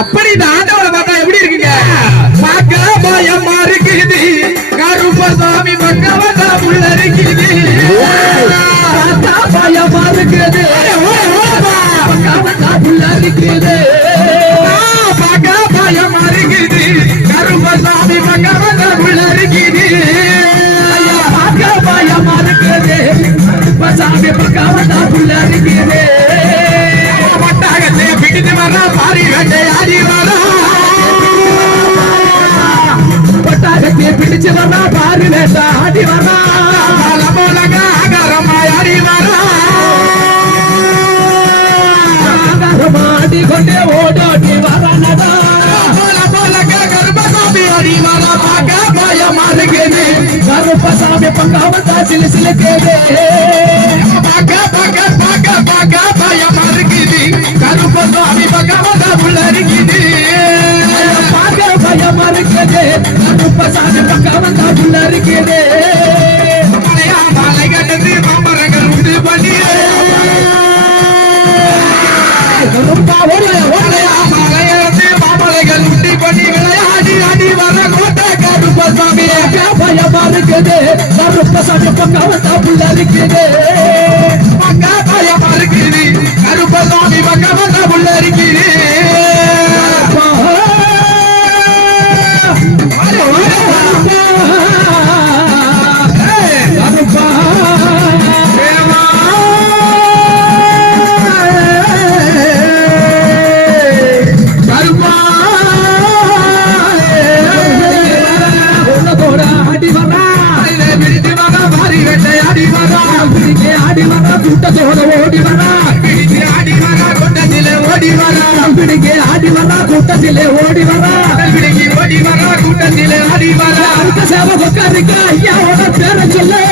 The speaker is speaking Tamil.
அப்படி இந்த ஆண்டவனை பார்த்தா எப்படி இருக்குங்க? பார்க்க பயமா இருக்குது கருப்பசாமி மக்கவதா உள்ள இருக்குது பயமா இருக்குது மக்கவதா உள்ள இருக்குது பார்க்க பயமா இருக்குது கருப்பசாமி மக்கவதா உள்ள இருக்குது பார்க்க பயமா இருக்குது கருப்பசாமி மக்கவதா உள்ள இருக்குது ஒட்டகத்தை பிடிச்சு வர பாரி வேண்டை ஆடி வர போலக அகரமாய் ஆடி வர ஆடி கொண்டே ஓடோடி வரணடா போலக கருப்பசாமி ஆடி வர பார்க்க பயமா இருக்குது கருப்பசாமி பங்காவதா உள்ள இருக்குது மலையா மலை கண்டது மாமரங்கள் உண்டு பண்ணி கருப்பா ஓடலையா ஓடலையா மலையிலிருந்து மாமலைகள் உண்டு பண்ணி விளையாடி அடி வர கோட்டை கருப்பசாமி பயமா இருக்குது கருப்பசாமி பங்காவதா உள்ள இருக்குது கூட்டத்தோட ஓடி வரா. ஆடி வரா கூட்டத்திலே ஓடி வரா. பிடிக்கு ஆடி வரா கூட்டத்திலே ஓடி வரா. பிடிக்கு ஓடி வரா கூட்டத்திலே ஆடி வரா. அடுத்த சேவை உட்காருக்க ஐயாவோட பேரை சொல்ல.